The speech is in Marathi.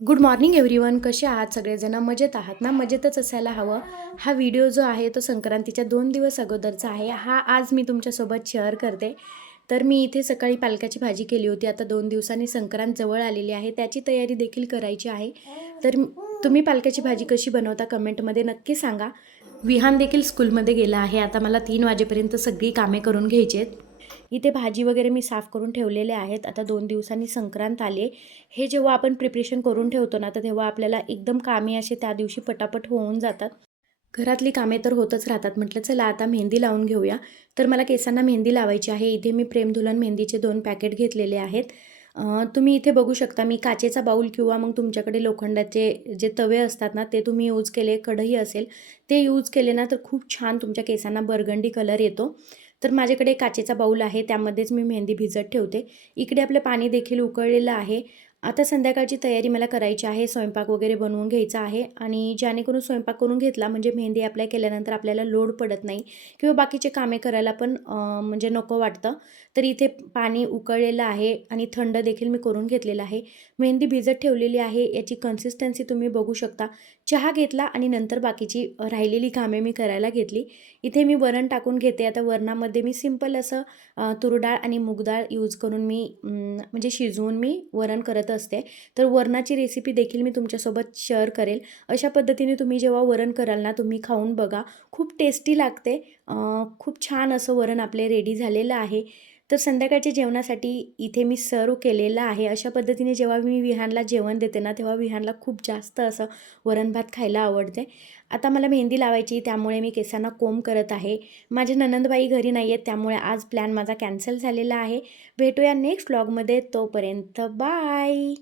Good morning everyone. कसे आहात सगळेजण? मजेत आहात ना? मजेतच असायला हवं. हा व्हिडिओ जो आहे तो संक्रांतीच्या 2 दिवस अगोदरचा आहे. हा आज मी तुमच्यासोबत शेअर करते. तर मी इथे सकाळी पालकाची भाजी केली होती. आता 2 दिवसांनी संक्रांत जवळ आलेली आहे, त्याची तयारी देखील करायची आहे. तर तुम्ही पालकाची भाजी कशी बनवता कमेंटमध्ये नक्की सांगा. विहान देखील स्कूलमध्ये गेला आहे. आता मला 3 वाजेपर्यंत सगळी कामे करून घ्यायची आहेत. इथे भाजी वगैरे मी साफ करून ठेवलेले आहेत. आता 2 दिवसांनी संक्रांत आले. हे जेव्हा आपण प्रिपरेशन करून ठेवतो ना, तर तेव्हा आपल्याला एकदम कामे असे त्या दिवशी पटापट होऊन जातात. घरातली कामे तर होतच राहतात. म्हटलं चला आता मेहंदी लावून घेऊया. तर मला केसांना मेहंदी लावायची आहे. इथे मी प्रेमधुलन मेहंदीचे 2 पॅकेट घेतलेले आहेत. तुम्ही इथे बघू शकता, मी काचेचा बाऊल किंवा मग तुमच्याकडे लोखंडाचे जे तवे असतात ना, ते तुम्ही यूज केले, कढई असेल ते यूज केले ना, तर खूप छान तुमच्या केसांना बर्गंडी कलर येतो. तर माझ्याकडे काचेचा बाऊल आहे, त्यामध्येच मी मेहंदी भिजत ठेवते. इकडे आपलं पाणी देखील उकळलेलं आहे. आता संध्याकाळची तयारी मला करायची आहे. स्वयंपाक वगैरे बनवून घ्यायचा आहे आणि जेणेकरून स्वयंपाक करून घेतला म्हणजे मेहंदी अप्लाय केल्यानंतर आपल्याला लोड पडत नाही किंवा बाकीचे कामे करायला पण म्हणजे नको वाटतं. तर इथे पाणी उकळलेलं आहे आणि थंड देखील मी करून घेतलेलं आहे. मेहंदी भिजत ठेवलेली आहे. याची कन्सिस्टन्सी तुम्ही बघू शकता. चहा घेतला आणि नंतर बाकीची राहिलेली कामे मी करायला घेतली. इथे मी वरण टाकून घेते. आता वरणामध्ये मी सिंपल असं तूर डाळ आणि मूग डाळ यूज करून मी म्हणजे शिजवून मी वरण करत असते. तर वरणाची रेसिपी देखील मी तुमच्यासोबत शेअर करेल. अशा पद्धतीने तुम्ही जेव्हा वरण कराल ना, तुम्ही खाऊन बघा. खूप टेस्टी लागते. खूप छान असं वरण आपले रेडी झालेलं आहे. तर संध्याकाळच्या जेवणासाठी इथे मी सर्व केलेलं आहे. अशा पद्धतीने जेव्हा मी विहानला जेवण देते ना, तेव्हा विहानला खूप जास्त असं वरण भात खायला आवडते. आता मला मेहंदी लावायची, त्यामुळे मी केसांना कोंब करत आहे. माझे नणंदबाई घरी नाही आहेत, त्यामुळे आज प्लॅन माझा कॅन्सल झालेला आहे. भेटूया नेक्स्ट व्लॉगमध्ये. तोपर्यंत बाय.